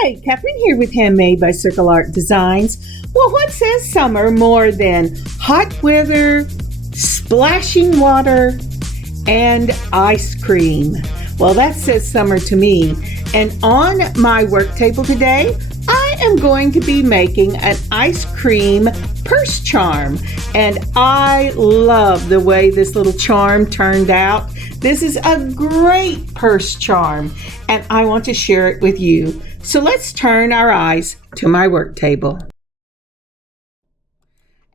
Hi, Kathryn here with Handmade by Circle Art Designs. Well, what says summer more than hot weather, splashing water, and ice cream? Well, that says summer to me. And on my work table today, I am going to be making an ice cream purse charm. And I love the way this little charm turned out. This is a great purse charm, and I want to share it with you. So let's turn our eyes to my work table.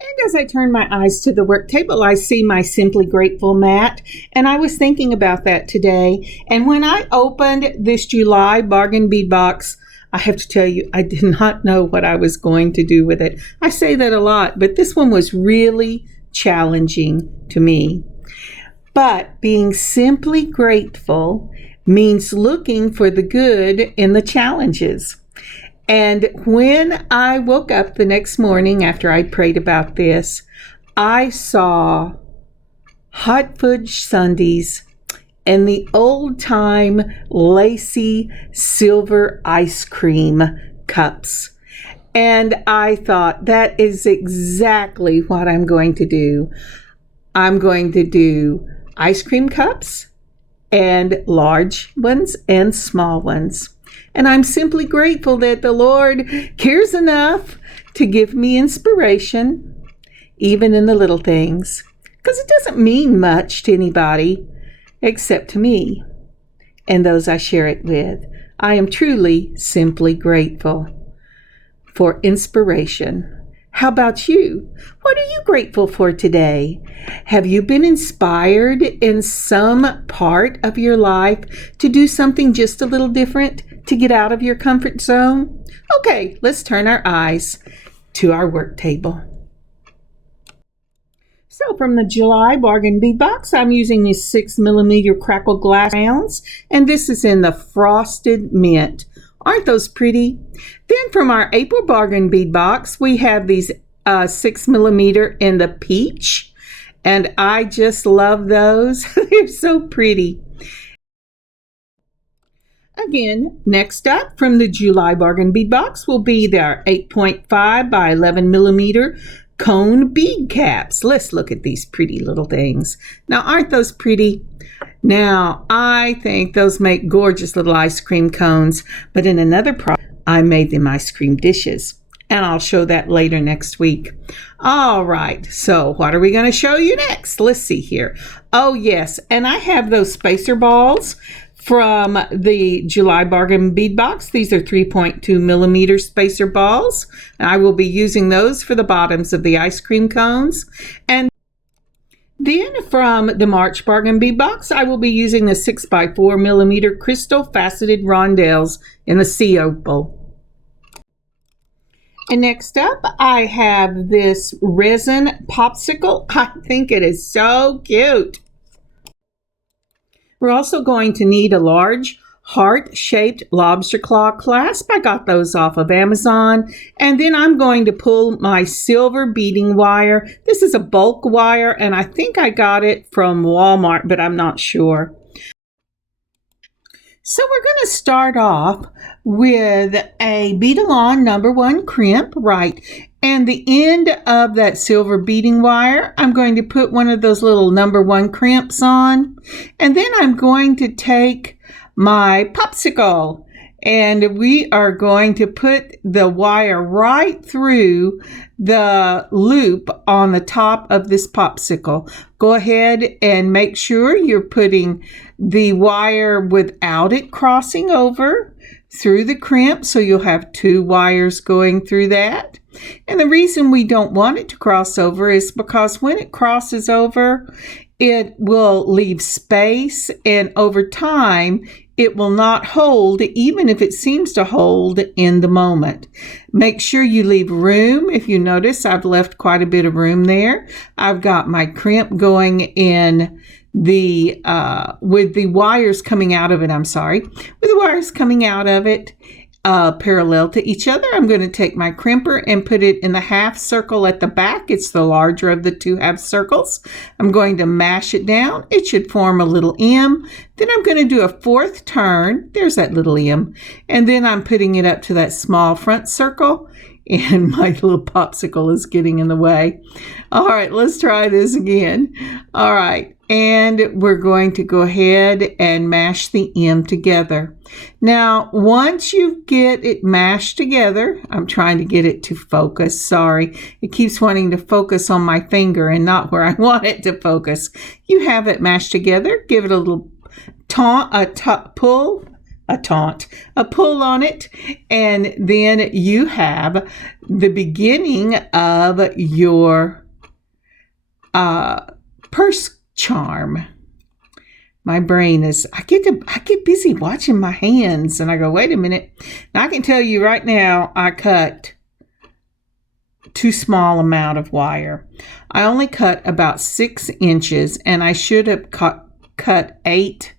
And as I turn my eyes to the work table, I see my Simply Grateful mat, and I was thinking about that today. And when I opened this July Bargain Bead Box, I have to tell you, I did not know what I was going to do with it. I say that a lot, but this one was really challenging to me. But being simply grateful means looking for the good in the challenges. And when I woke up the next morning after I prayed about this, I saw hot fudge sundaes and the old-time lacy silver ice cream cups. And I thought, that is exactly what I'm going to do. I'm going to do ice cream cups, and large ones and small ones. And I'm simply grateful that the Lord cares enough to give me inspiration, even in the little things, because it doesn't mean much to anybody except to me and those I share it with. I am truly simply grateful for inspiration. How about you? What are you grateful for today? Have you been inspired in some part of your life to do something just a little different, to get out of your comfort zone? Okay, let's turn our eyes to our work table. So from the July Bargain Bead Box, I'm using these 6mm crackle glass rounds, and this is in the frosted mint. Aren't those pretty? Then from our April Bargain Bead Box, we have these 6mm in the peach, and I just love those. They're so pretty. Again, next up from the July Bargain Bead Box will be their 8.5 by 11mm cone bead caps. Let's look at these pretty little things. Now, aren't those pretty? Now, I think those make gorgeous little ice cream cones, but in another project, I made them ice cream dishes, and I'll show that later next week. All right, so what are we going to show you next? Let's see here. Oh, yes, and I have those spacer balls from the July Bargain Bead Box. These are 3.2mm spacer balls, and I will be using those for the bottoms of the ice cream cones. And then from the March Bargain Bead Box, I will be using the 6x4mm crystal faceted rondelles in the sea opal. And next up, I have this resin popsicle. I think it is so cute. We're also going to need a large heart-shaped lobster claw clasp. I got those off of Amazon. And then I'm going to pull my silver beading wire. This is a bulk wire, and I think I got it from Walmart, but I'm not sure. So we're going to start off with a bead-along #1 crimp, right? And the end of that silver beading wire, I'm going to put one of those little #1 crimps on. And then I'm going to take my popsicle, and we are going to put the wire right through the loop on the top of this popsicle. Go ahead and make sure you're putting the wire without it crossing over through the crimp, so you'll have 2 wires going through that. And the reason we don't want it to cross over is because when it crosses over, it will leave space, and over time, it will not hold, even if it seems to hold in the moment. Make sure you leave room. If you notice, I've left quite a bit of room there. I've got my crimp going in the, with the wires coming out of it, with the wires coming out of it. parallel to each other. I'm going to take my crimper and put it in the half circle at the back. It's the larger of the two half circles. I'm going to mash it down. It should form a little M. Then I'm going to do a fourth turn. There's that little M. And then I'm putting it up to that small front circle. And my little popsicle is getting in the way. All right, let's try this again. All right, and we're going to go ahead and mash the M together. Now, once you get it mashed together, I'm trying to get it to focus. Sorry, it keeps wanting to focus on my finger and not where I want it to focus. You have it mashed together. Give it a little pull on it, and then you have the beginning of your purse charm. My brain is, I get busy watching my hands, and I go, wait a minute. Now, I can tell you right now, I cut too small amount of wire. I only cut about 6 inches, and I should have cut 8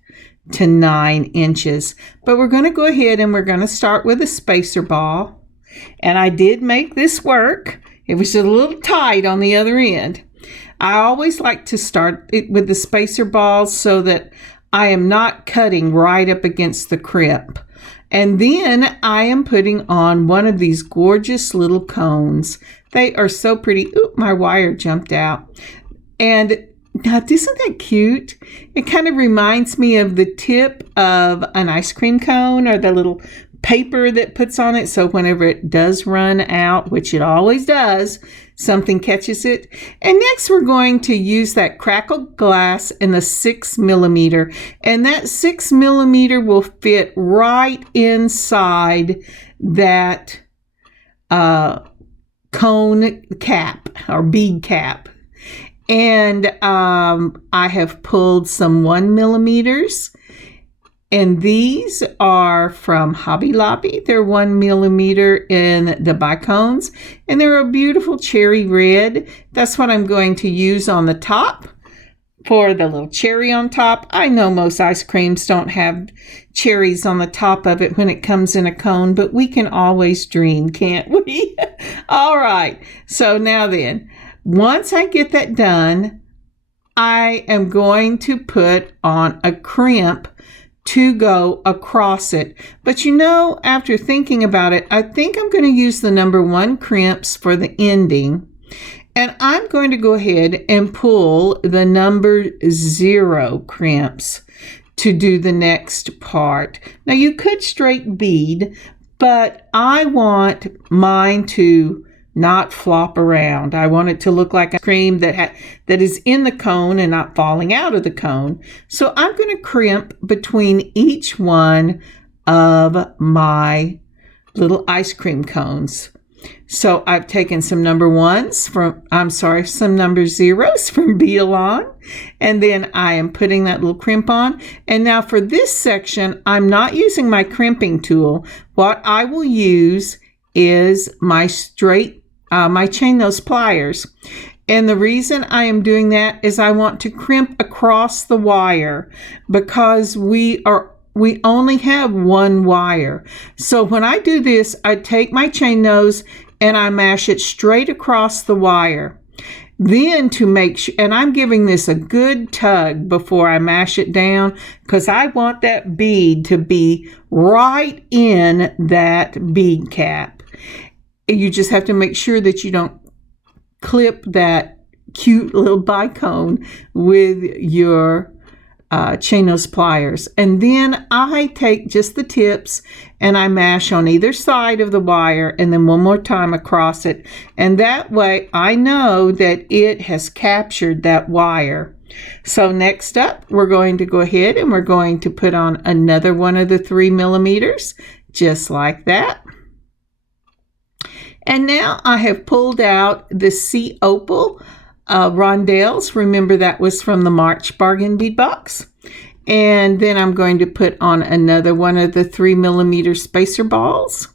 to 9 inches. But we're going to go ahead and we're going to start with a spacer ball. And I did make this work. It was a little tight on the other end. I always like to start it with the spacer balls so that I am not cutting right up against the crimp. And then I am putting on one of these gorgeous little cones. They are so pretty. Ooh, my wire jumped out. And now, isn't that cute? It kind of reminds me of the tip of an ice cream cone, or the little paper that puts on it. So whenever it does run out, which it always does, something catches it. And next we're going to use that crackled glass in the 6 millimeter. And that 6 millimeter will fit right inside that cone cap or bead cap. And I have pulled some 1 millimeters, and these are from Hobby Lobby. They're 1 millimeter in the bicones, and they're a beautiful cherry red. That's what I'm going to use on the top for the little cherry on top. I know most ice creams don't have cherries on the top of it when it comes in a cone, but we can always dream, can't we? All right, so now then, once I get that done, I am going to put on a crimp to go across it. But you know, after thinking about it, I think I'm going to use the number 1 crimps for the ending. And I'm going to go ahead and pull the number 0 crimps to do the next part. Now, you could straight bead, but I want mine to not flop around. I want it to look like a cream that is in the cone and not falling out of the cone. So I'm going to crimp between each one of my little ice cream cones. So I've taken some number 1s some number 0s from Be Along, and then I am putting that little crimp on. And now for this section, I'm not using my crimping tool. What I will use is my my chain nose pliers. And the reason I am doing that is I want to crimp across the wire because we only have 1 wire. So when I do this, I take my chain nose and I mash it straight across the wire. Then to make sure, and I'm giving this a good tug before I mash it down because I want that bead to be right in that bead cap. You just have to make sure that you don't clip that cute little bicone with your chain nose pliers. And then I take just the tips and I mash on either side of the wire and then one more time across it. And that way I know that it has captured that wire. So next up, we're going to go ahead and we're going to put on another one of the 3 millimeters, just like that. And now I have pulled out the Sea Opal rondelles. Remember that was from the March Bargain Bead Box. And then I'm going to put on another one of the 3 millimeter spacer balls.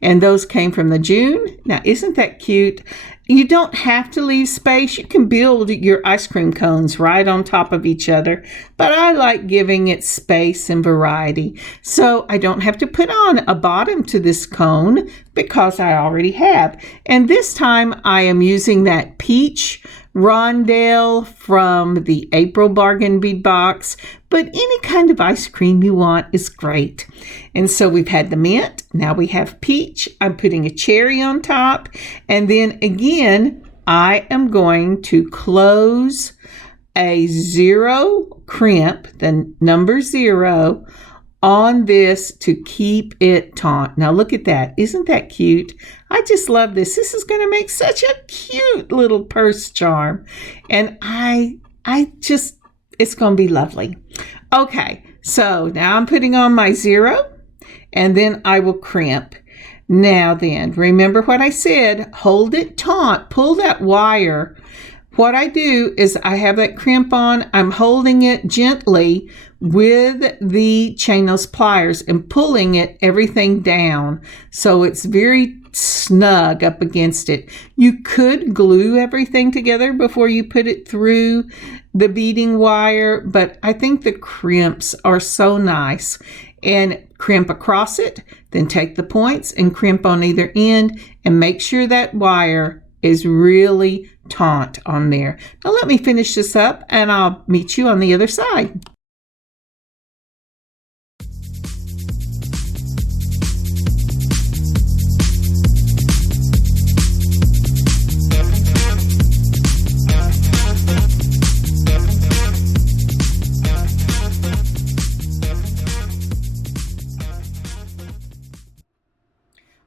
And those came from the June. Now, isn't that cute? You don't have to leave space. You can build your ice cream cones right on top of each other, but I like giving it space and variety. So I don't have to put on a bottom to this cone because I already have. And this time I am using that peach rondelle from the April Bargain Bead Box, but any kind of ice cream you want is great. And so we've had the mint, now we have peach. I'm putting a cherry on top, and then again I am going to close a 0 crimp, the number 0, on this to keep it taut. Now look at that. Isn't that cute? I just love this. This is going to make such a cute little purse charm. And it's going to be lovely. Okay, so now I'm putting on my 0 and then I will crimp. Now then, remember what I said, hold it taut, pull that wire. What I do is I have that crimp on, I'm holding it gently with the chain nose pliers and pulling everything down so it's very snug up against it. You could glue everything together before you put it through the beading wire, but I think the crimps are so nice. And crimp across it, then take the points and crimp on either end and make sure that wire is really taut on there. Now let me finish this up and I'll meet you on the other side.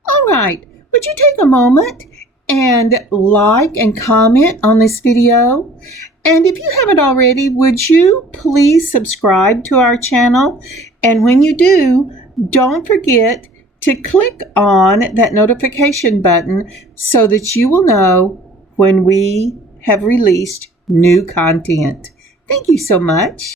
All right, would you take a moment and like and comment on this video? And if you haven't already, would you please subscribe to our channel? And when you do, don't forget to click on that notification button so that you will know when we have released new content. Thank you so much.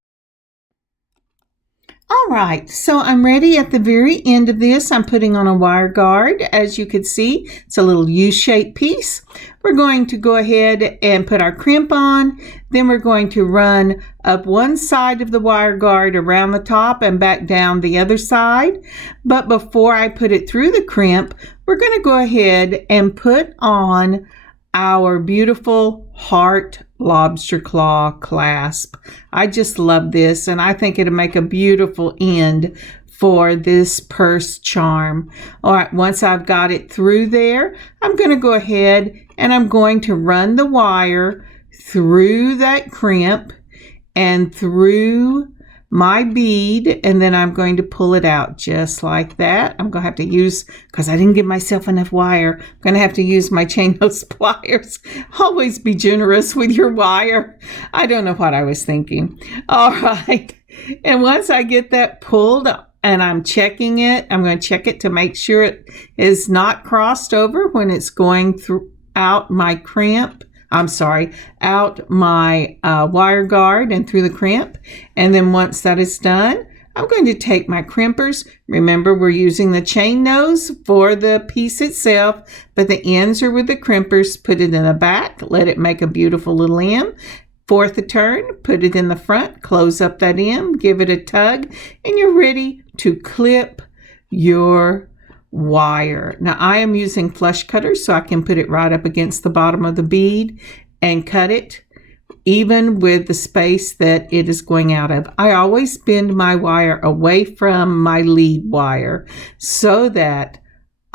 All right, so I'm ready at the very end of this. I'm putting on a wire guard. As you can see, it's a little U-shaped piece. We're going to go ahead and put our crimp on. Then we're going to run up one side of the wire guard around the top and back down the other side. But before I put it through the crimp, we're going to go ahead and put on our beautiful heart lobster claw clasp. I just love this, and I think it'll make a beautiful end for this purse charm. All right, once I've got it through there, I'm going to go ahead and I'm going to run the wire through that crimp and through my bead, and then I'm going to pull it out just like that. I'm going to have to use, because I didn't give myself enough wire, I'm going to have to use my chain nose pliers. Always be generous with your wire. I don't know what I was thinking. All right. And once I get that pulled and I'm checking it, I'm going to check it to make sure it is not crossed over when it's going out my crimp. Out my wire guard and through the crimp. And then once that is done, I'm going to take my crimpers. Remember, we're using the chain nose for the piece itself, but the ends are with the crimpers. Put it in the back, let it make a beautiful little M. Fourth a turn, put it in the front, close up that M, give it a tug, and you're ready to clip your wire. Now I am using flush cutters so I can put it right up against the bottom of the bead and cut it even with the space that it is going out of. I always bend my wire away from my lead wire so that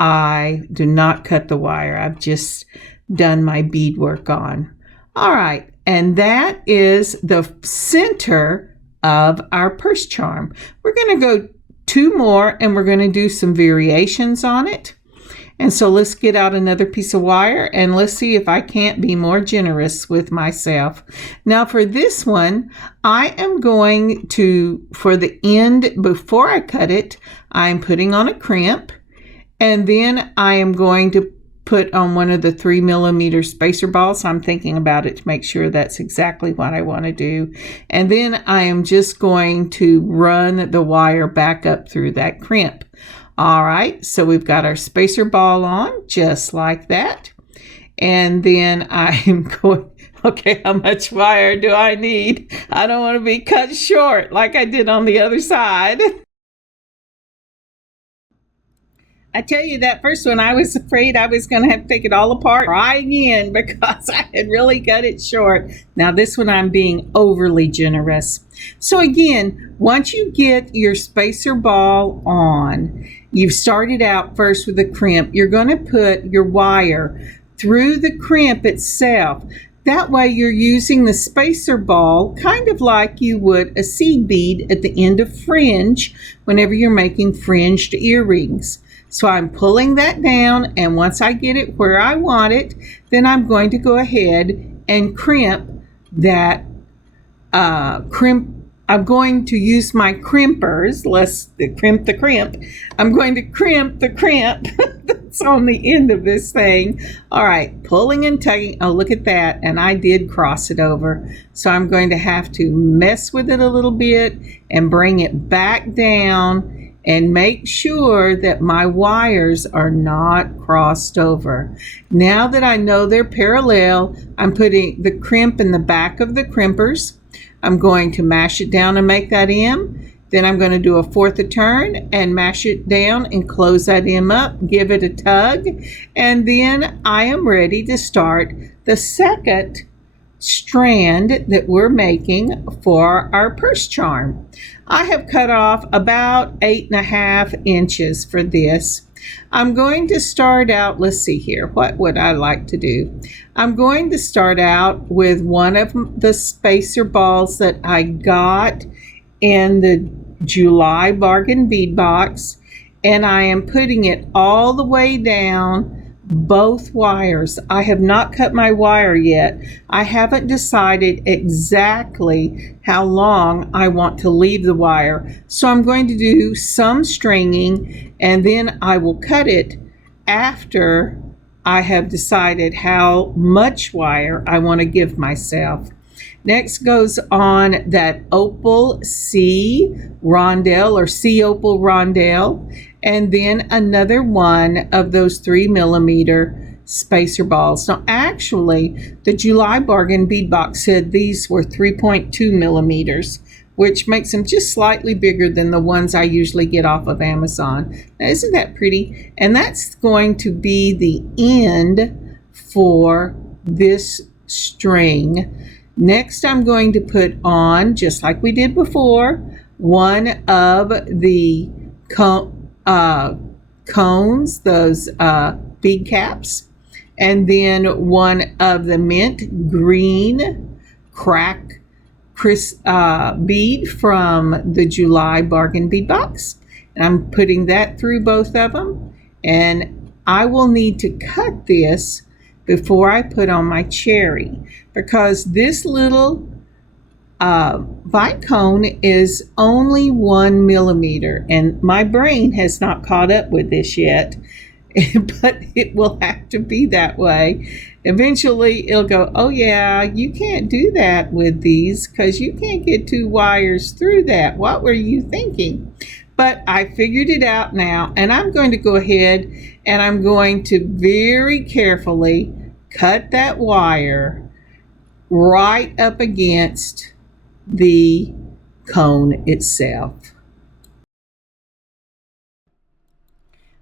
I do not cut the wire I've just done my bead work on. All right, and that is the center of our purse charm. We're going to go 2 more and we're going to do some variations on it. And so let's get out another piece of wire and let's see if I can't be more generous with myself. Now for this one, I am going to, for the end, before I cut it, I'm putting on a crimp, and then I am going to put on one of the 3mm spacer balls. I'm thinking about it to make sure that's exactly what I want to do. And then I am just going to run the wire back up through that crimp. All right, so we've got our spacer ball on just like that. And then I'm going, okay, how much wire do I need? I don't want to be cut short like I did on the other side. I tell you, that first one, I was afraid I was going to have to take it all apart, try again, because I had really cut it short. Now this one, I'm being overly generous. So again, once you get your spacer ball on, you've started out first with a crimp. You're going to put your wire through the crimp itself. That way you're using the spacer ball kind of like you would a seed bead at the end of fringe whenever you're making fringed earrings. So I'm pulling that down, and once I get it where I want it, then I'm going to go ahead and crimp that I'm going to use my crimpers. Let's crimp the crimp. I'm going to crimp the crimp that's on the end of this thing. All right, pulling and tugging. Oh, look at that. And I did cross it over. So I'm going to have to mess with it a little bit and bring it back down and make sure that my wires are not crossed over. Now that I know they're parallel, I'm putting the crimp in the back of the crimpers. I'm going to mash it down and make that M. Then I'm going to do a fourth a turn and mash it down and close that M up, give it a tug, and then I am ready to start the second strand that we're making for our purse charm. I have cut off about 8.5 inches for this. I'm going to start out, let's see here, what would I like to do? I'm going to start out with one of the spacer balls that I got in the July Bargain Bead Box, and I am putting it all the way down both wires. I have not cut my wire yet. I haven't decided exactly how long I want to leave the wire. So I'm going to do some stringing, and then I will cut it after I have decided how much wire I want to give myself. Next goes on that opal C rondelle or C opal rondelle, and then another one of those 3mm spacer balls. Now actually, the July Bargain Bead Box said these were 3.2 millimeters, which makes them just slightly bigger than the ones I usually get off of Amazon. Now isn't that pretty? And that's going to be the end for this string. Next, I'm going to put on, just like we did before, one of the cones, those bead caps, and then one of the mint green crack bead from the July Bargain Bead Box. And I'm putting that through both of them, and I will need to cut this before I put on my cherry, because this little vine cone is only 1 millimeter, and my brain has not caught up with this yet, but it will have to be that way. Eventually it'll go, oh yeah, you can't do that with these because you can't get 2 wires through that. What were you thinking? But I figured it out now, and I'm going to go ahead and I'm going to very carefully cut that wire right up against the cone itself.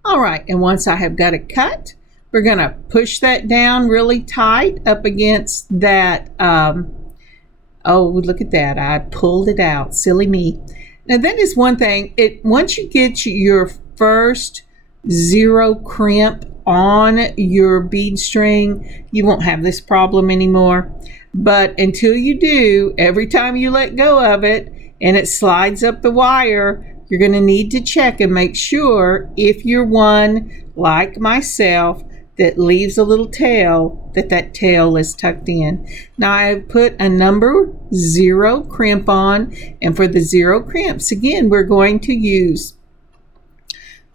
All right, and once I have got it cut, we're going to push that down really tight up against that. Oh, look at that. I pulled it out. Silly me. Now that is one thing. Once you get your first 0 crimp on your bead string, you won't have this problem anymore. But until you do, every time you let go of it and it slides up the wire, you're going to need to check and make sure, if you're one like myself that leaves a little tail, that tail is tucked in. Now I've put a number 0 crimp on, and for the 0 crimps, again, we're going to use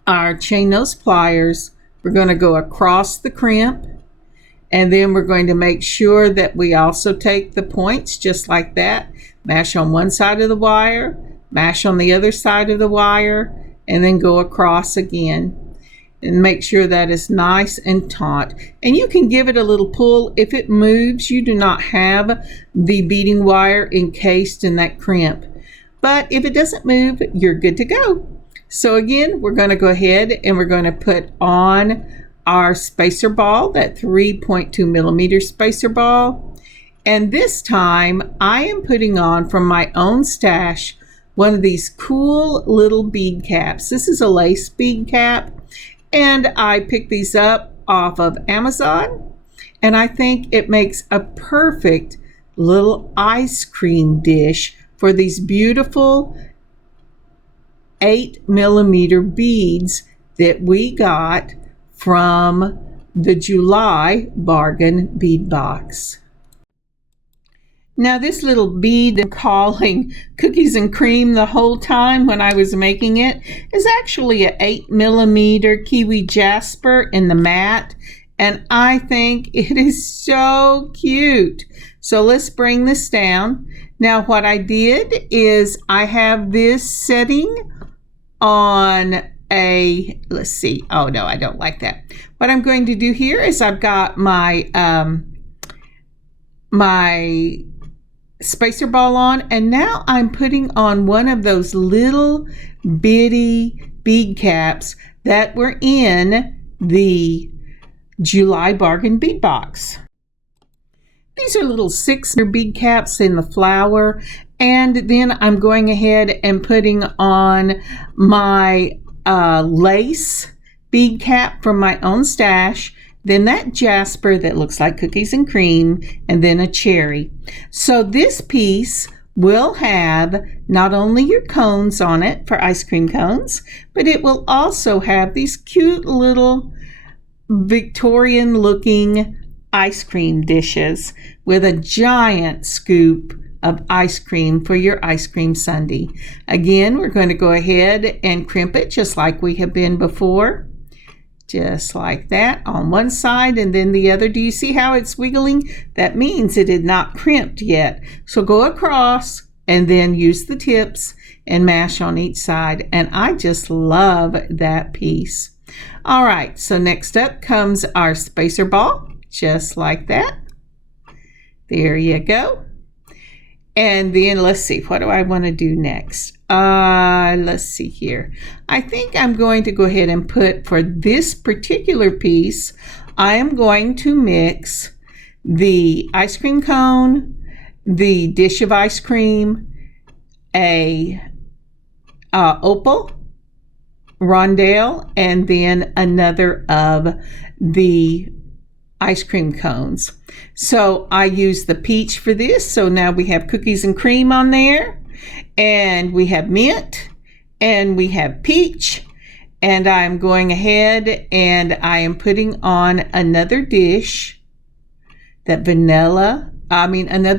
our chain nose pliers. We're going to go across the crimp, and then we're going to make sure that we also take the points just like that, mash on one side of the wire, mash on the other side of the wire, and then go across again. and make sure that is nice and taut. And you can give it a little pull. If it moves, you do not have the beading wire encased in that crimp. But if it doesn't move, you're good to go. So again, we're going to go ahead and we're going to put on our spacer ball, that 3.2 millimeter spacer ball. And this time I am putting on from my own stash one of these cool little bead caps. This is a lace bead cap, and I picked these up off of Amazon, and I think it makes a perfect little ice cream dish for these beautiful 8 millimeter beads that we got from the July Bargain Bead Box. Now this little bead I'm calling cookies and cream the whole time when I was making it is actually an 8 millimeter kiwi jasper in the matte, and I think it is so cute. So let's bring this down. Now what I did is I have this setting on a, let's see, oh no, I don't like that. What I'm going to do here is I've got my my spacer ball on, and now I'm putting on one of those little bitty bead caps that were in the July Bargain Bead Box. These are little 6 bead caps in the flower, and then I'm going ahead and putting on my lace bead cap from my own stash, then that jasper that looks like cookies and cream, and then a cherry. So this piece will have not only your cones on it for ice cream cones, but it will also have these cute little Victorian looking ice cream dishes with a giant scoop of ice cream for your ice cream sundae. Again, we're going to go ahead and crimp it just like we have been before. Just like that on one side and then the other. Do you see how it's wiggling? That means it had not crimped yet. So go across and then use the tips and mash on each side. And I just love that piece. All right, so next up comes our spacer ball. Just like that. There you go. And then let's see, what do I want to do next? Let's see here. I think I'm going to go ahead and put, for this particular piece, I am going to mix the ice cream cone, the dish of ice cream, a opal rondelle, and then another of the ice cream cones. So I use the peach for this. So now we have cookies and cream on there, and we have mint, and we have peach, and I'm going ahead and I am putting on another dish, another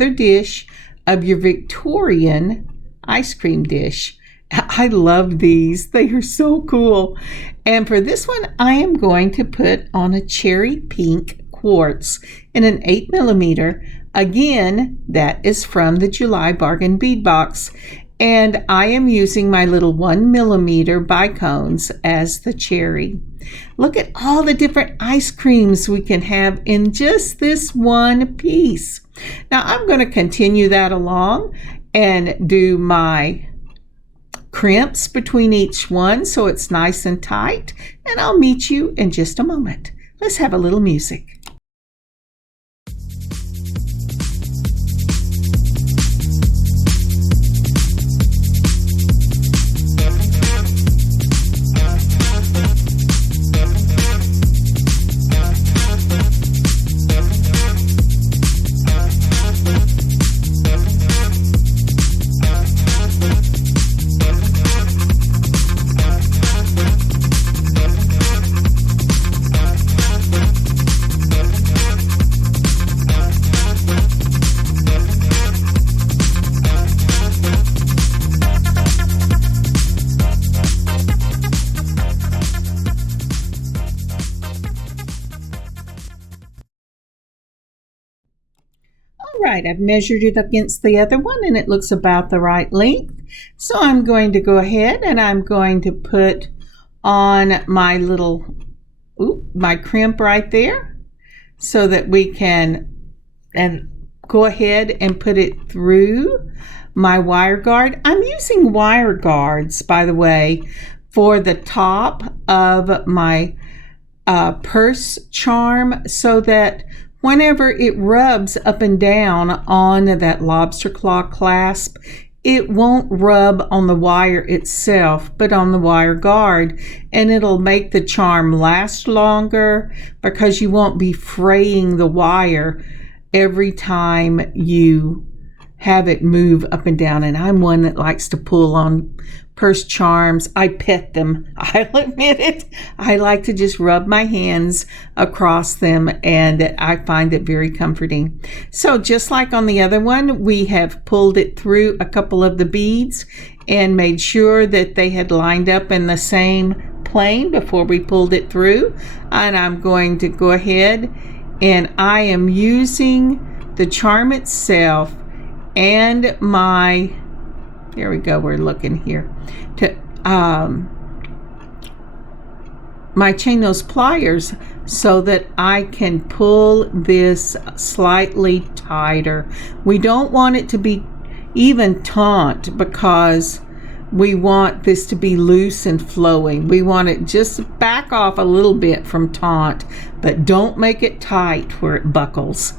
dish of your Victorian ice cream dish. I love these. They are so cool. And for this one, I am going to put on a cherry pink quartz in an 8 millimeter. Again, that is from the July Bargain Bead Box. And I am using my little 1 millimeter bicones as the cherry. Look at all the different ice creams we can have in just this one piece. Now I'm going to continue that along and do my crimps between each one so it's nice and tight. And I'll meet you in just a moment. Let's have a little music. Right, I've measured it against the other one and it looks about the right length. So I'm going to go ahead and I'm going to put on my little my crimp right there so that we can go ahead and put it through my wire guard. I'm using wire guards, by the way, for the top of my purse charm so that whenever it rubs up and down on that lobster claw clasp, it won't rub on the wire itself, but on the wire guard, and it'll make the charm last longer because you won't be fraying the wire every time you have it move up and down. And I'm one that likes to pull on purse charms. I pet them. I'll admit it. I like to just rub my hands across them, and I find it very comforting. So just like on the other one, we have pulled it through a couple of the beads and made sure that they had lined up in the same plane before we pulled it through. And I'm going to go ahead and I am using the charm itself and my, there we go, we're looking here, to my chain nose pliers so that I can pull this slightly tighter. We don't want it to be even taut because we want this to be loose and flowing. We want it just back off a little bit from taut, but don't make it tight where it buckles.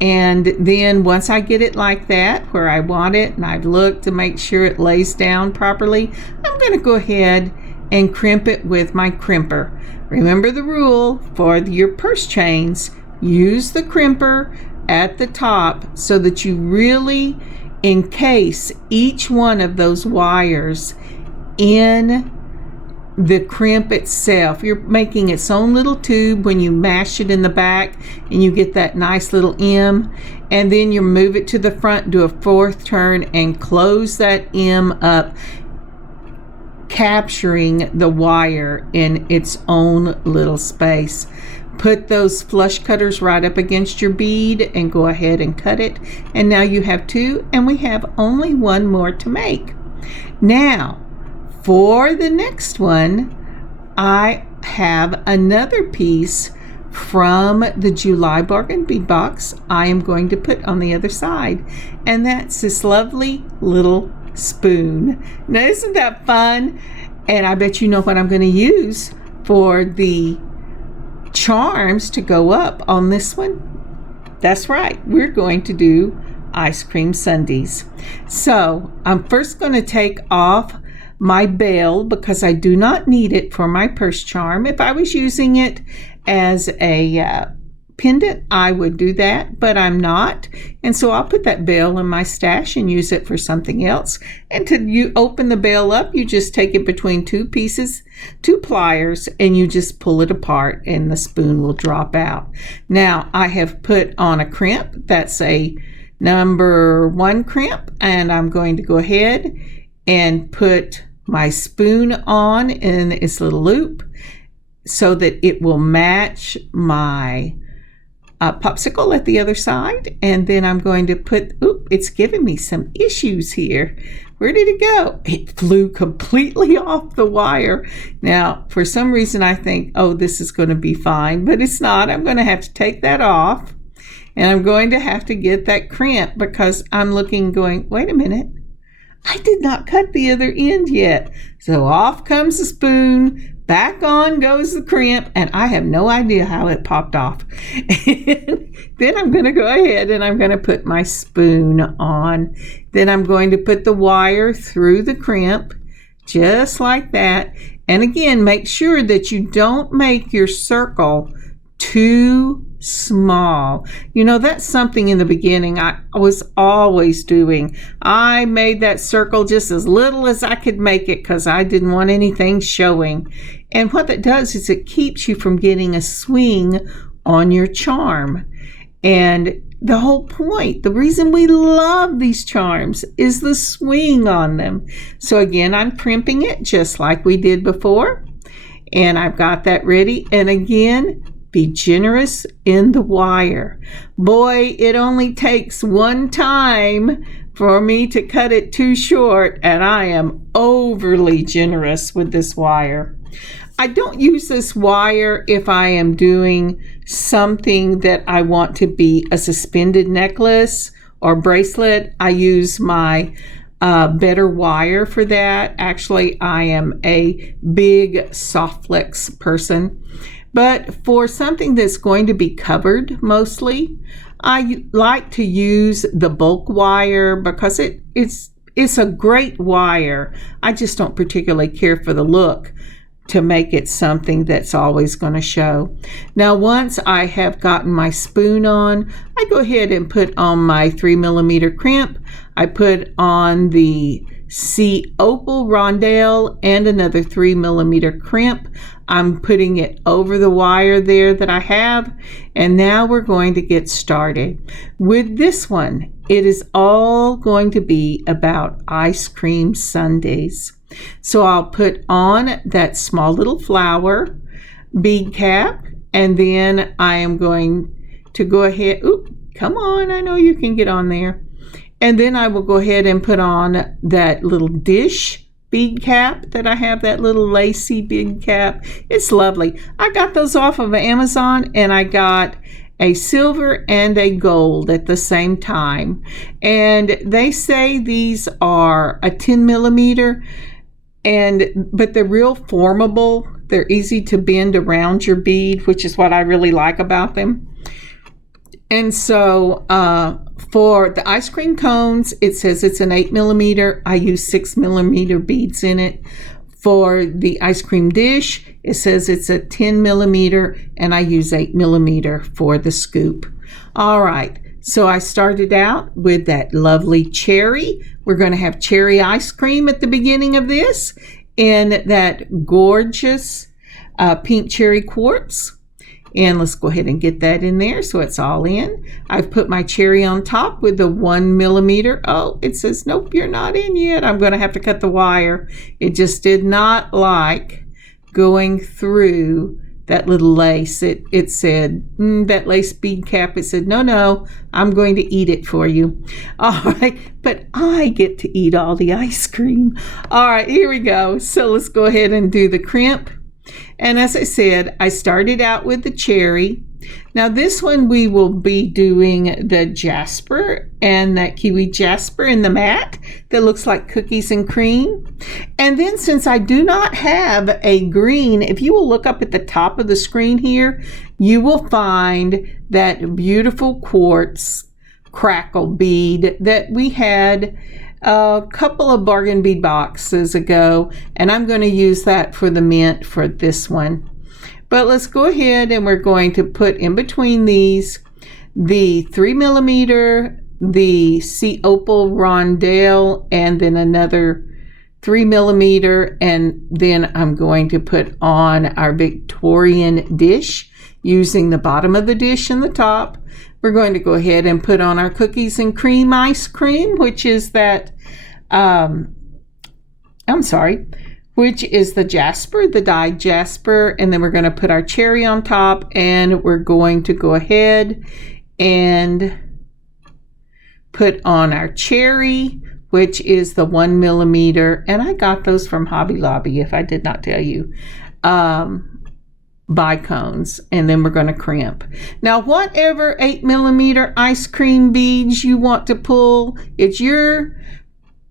And then once I get it like that, where I want it, and I've looked to make sure it lays down properly, I'm going to go ahead and crimp it with my crimper. Remember the rule for your purse chains, use the crimper at the top so that you really encase each one of those wires in the crimp itself. You're making its own little tube when you mash it in the back, and you get that nice little M, and then you move it to the front, do a fourth turn, and close that M up, capturing the wire in its own little space. Put those flush cutters right up against your bead and go ahead and cut it. And now you have two, and we have only one more to make. Now, for the next one, I have another piece from the July Bargain Bead Box I am going to put on the other side. And that's this lovely little spoon. Now, isn't that fun? And I bet you know what I'm going to use for the charms to go up on this one. That's right, we're going to do ice cream sundaes. So I'm first going to take off my bell because I do not need it for my purse charm. If I was using it as a pendant, I would do that, but I'm not. And so I'll put that bell in my stash and use it for something else. And to you open the bell up, you just take it between two pieces, two pliers, and you just pull it apart and the spoon will drop out. Now I have put on a crimp. That's a number 1 crimp, and I'm going to go ahead and put my spoon on in its little loop so that it will match my popsicle at the other side. And then I'm going to put, it's giving me some issues here. Where did it go? It flew completely off the wire. Now, for some reason, I think, oh, this is going to be fine, but it's not. I'm going to have to take that off, and I'm going to have to get that crimp because I'm looking going, wait a minute, I did not cut the other end yet. So off comes the spoon, back on goes the crimp, and I have no idea how it popped off. And then I'm going to go ahead and I'm going to put my spoon on. Then I'm going to put the wire through the crimp, just like that. And again, make sure that you don't make your circle too small. You know, that's something in the beginning I was always doing. I made that circle just as little as I could make it because I didn't want anything showing. And what that does is it keeps you from getting a swing on your charm. And the whole point, the reason we love these charms is the swing on them. So again, I'm crimping it just like we did before. And I've got that ready. And again, be generous in the wire. Boy, it only takes one time for me to cut it too short, and I am overly generous with this wire. I don't use this wire if I am doing something that I want to be a suspended necklace or bracelet. I use my better wire for that. Actually, I am a big soft flex person. But for something that's going to be covered mostly, I like to use the bulk wire because it's a great wire. I just don't particularly care for the look to make it something that's always going to show. Now, once I have gotten my spoon on, I go ahead and put on my 3mm crimp. I put on the C opal rondelle and another 3mm crimp. I'm putting it over the wire there that I have, and now we're going to get started. With this one, it is all going to be about ice cream sundaes. So I'll put on that small little flower bead cap, and then I am going to go ahead, come on, I know you can get on there. And then I will go ahead and put on that little dish bead cap that I have, that little lacy bead cap. It's lovely. I got those off of Amazon, and I got a silver and a gold at the same time. And they say these are a 10mm, but they're real formable. They're easy to bend around your bead, which is what I really like about them. And so for the ice cream cones, it says it's an 8mm. I use 6mm beads in it. For the ice cream dish, it says it's a 10mm, and I use 8mm for the scoop. All right, so I started out with that lovely cherry. We're going to have cherry ice cream at the beginning of this in that gorgeous pink cherry quartz. And let's go ahead and get that in there so it's all in. I've put my cherry on top with the 1mm. Oh, it says, nope, you're not in yet. I'm going to have to cut the wire. It just did not like going through that little lace. It said, that lace bead cap, it said, no, I'm going to eat it for you. All right, but I get to eat all the ice cream. All right, here we go. So let's go ahead and do the crimp. And as I said, I started out with the cherry. Now this one we will be doing the jasper and that kiwi jasper in the mat that looks like cookies and cream. And then since I do not have a green, if you will look up at the top of the screen here, you will find that beautiful quartz crackle bead that we had a couple of bargain bead boxes ago, and I'm going to use that for the mint for this one. But let's go ahead and we're going to put in between these the 3mm, the C opal rondelle, and then another 3mm, and then I'm going to put on our Victorian dish using the bottom of the dish and the top. We're going to go ahead and put on our cookies and cream ice cream, which is that, which is the jasper, the dyed jasper. And then we're going to put our cherry on top, and we're going to go ahead and put on our cherry, which is the 1mm. And I got those from Hobby Lobby, if I did not tell you. Bicones, and then we're going to crimp. Now whatever 8mm ice cream beads you want to pull, it's your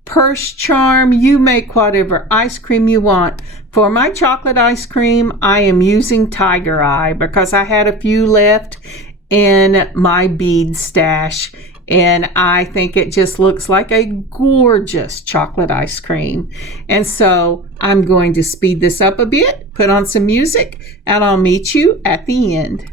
purse charm. You make whatever ice cream you want. For my chocolate ice cream, I am using Tiger Eye because I had a few left in my bead stash, and I think it just looks like a gorgeous chocolate ice cream. And so I'm going to speed this up a bit, put on some music, and I'll meet you at the end.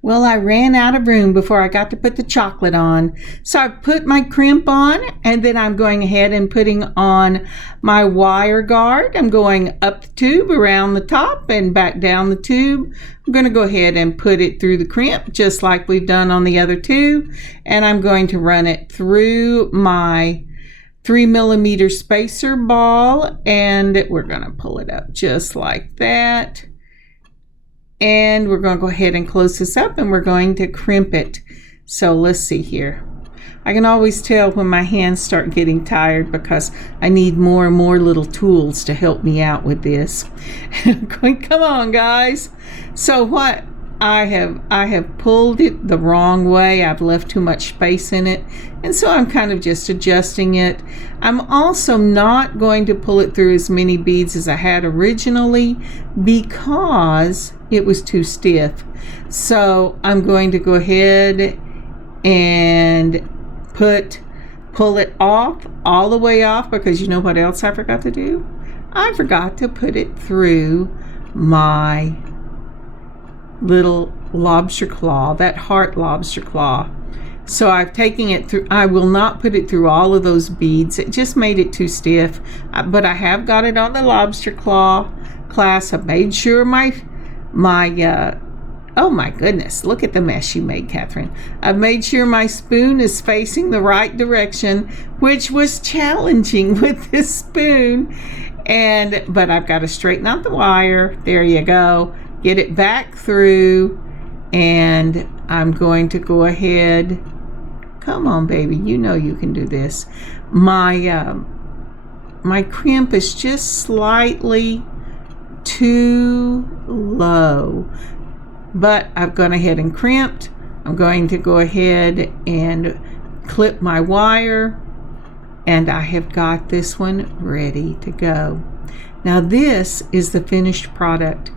Well, I ran out of room before I got to put the chocolate on. So I put my crimp on, and then I'm going ahead and putting on my wire guard. I'm going up the tube, around the top, and back down the tube. I'm going to go ahead and put it through the crimp, just like we've done on the other two. And I'm going to run it through my 3mm spacer ball, and we're going to pull it up just like that. And we're going to go ahead and close this up, and we're going to crimp it. So let's see here. I can always tell when my hands start getting tired because I need more and more little tools to help me out with this. Come on, guys. So what I have pulled it the wrong way. I've left too much space in it, and so I'm kind of just adjusting it. I'm also not going to pull it through as many beads as I had originally because it was too stiff. So I'm going to go ahead and pull it off, all the way off, because you know what else I forgot to do? I forgot to put it through my little lobster claw, that heart lobster claw. So I've taken it through. I will not put it through all of those beads. It just made it too stiff. But I have got it on the lobster claw class. I've made sure oh my goodness, look at the mess you made, Kathryn. I've made sure my spoon is facing the right direction, which was challenging with this spoon. But I've got to straighten out the wire. There you go. Get it back through, and I'm going to go ahead. Come on, baby, you know you can do this. My crimp is just slightly too low, but I've gone ahead and crimped. I'm going to go ahead and clip my wire, and I have got this one ready to go. Now this is the finished product.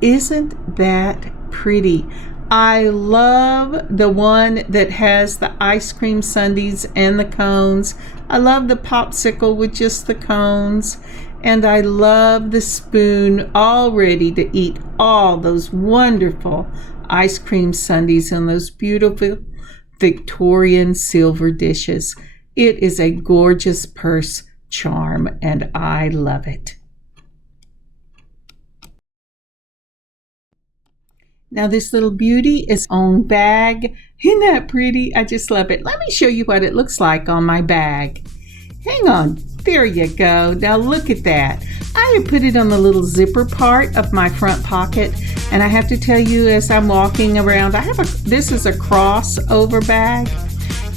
Isn't that pretty? I love the one that has the ice cream sundaes and the cones. I love the popsicle with just the cones. And I love the spoon, all ready to eat all those wonderful ice cream sundaes in those beautiful Victorian silver dishes. It is a gorgeous purse charm, and I love it. Now this little beauty is on bag. Isn't that pretty? I just love it. Let me show you what it looks like on my bag. Hang on. There you go. Now look at that. I have put it on the little zipper part of my front pocket, and I have to tell you, as I'm walking around, this is a crossover bag,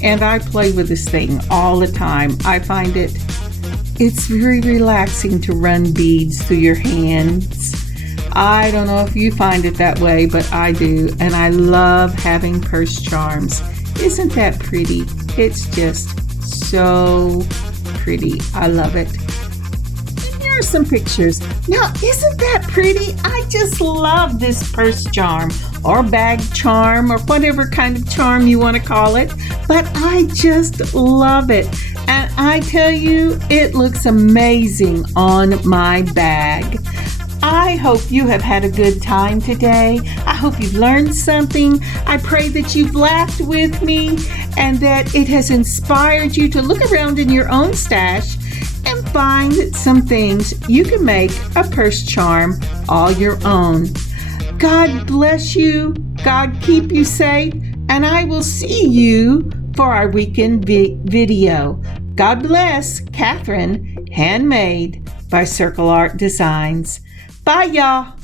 and I play with this thing all the time. I find it's very relaxing to run beads through your hands. I don't know if you find it that way, but I do, and I love having purse charms. Isn't that pretty? It's just so pretty. I love it. And here are some pictures. Now, isn't that pretty? I just love this purse charm or bag charm or whatever kind of charm you want to call it, but I just love it. And I tell you, it looks amazing on my bag. I hope you have had a good time today. I hope you've learned something. I pray that you've laughed with me and that it has inspired you to look around in your own stash and find some things you can make a purse charm all your own. God bless you. God keep you safe. And I will see you for our weekend video. God bless. Kathryn, Handmade by Circle Art Designs. Bye, y'all.